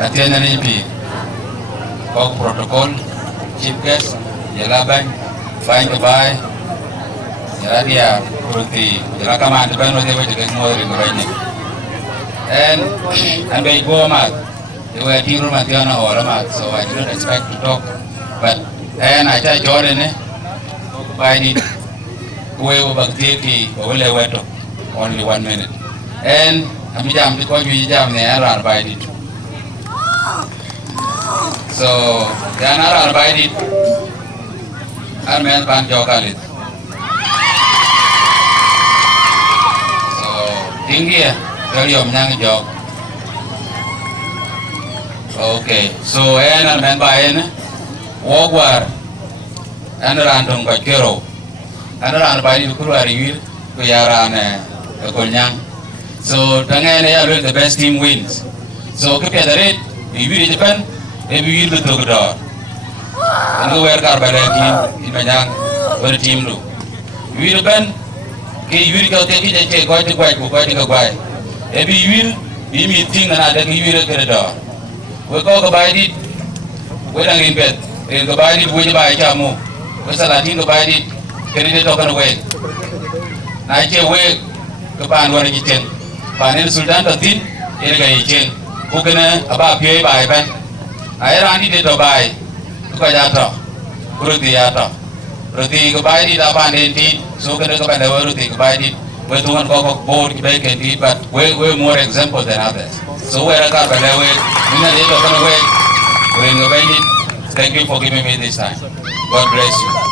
Atiana Nipi, Kok Protocol, Chief Guest, Yalaban, Fine Goodbye, Yaladia, Ruti, Yalakaman, the Bano, they were to get more in the rain. And they go mat. They were Tiro Matiana or a mat, so I didn't expect to talk. But, and I tried Jordan, by the way over Tiki, only 1 minute. And I'm jam because we jam the error by it. So, the error by it, I'm a band jokalit. So, Tingia, tell you, I'm job. Okay, so, and I'm a man walk war, and random by Kero, and around by the Kuru, we are on a Konyang. So, Tangana, the best team wins. So, keep the rate, we will Japan, maybe we will do the door. And go where Carbaraki in Manyang, where the team do. We will ban, you will go take it, quite a quite, quite a quite. Maybe you will be meeting another, you will get a door. We go by it, when I'm in bed, and go by it, we buy a jamu. What's a Latin to buy it, get it open away. Night away, go by one again. Panen Sultan Tatin, Erga Chen, Kukana, about Pay by Ben. I ran it to buy, Kayata, Kurutiata. Ruti go buy it up and indeed, so can go by the Ruti go buy it, where to one cock board, bake and eat, but we're more example than others. So where I got by the way, in a little away, we're in the Thank you for giving me this time. God bless you.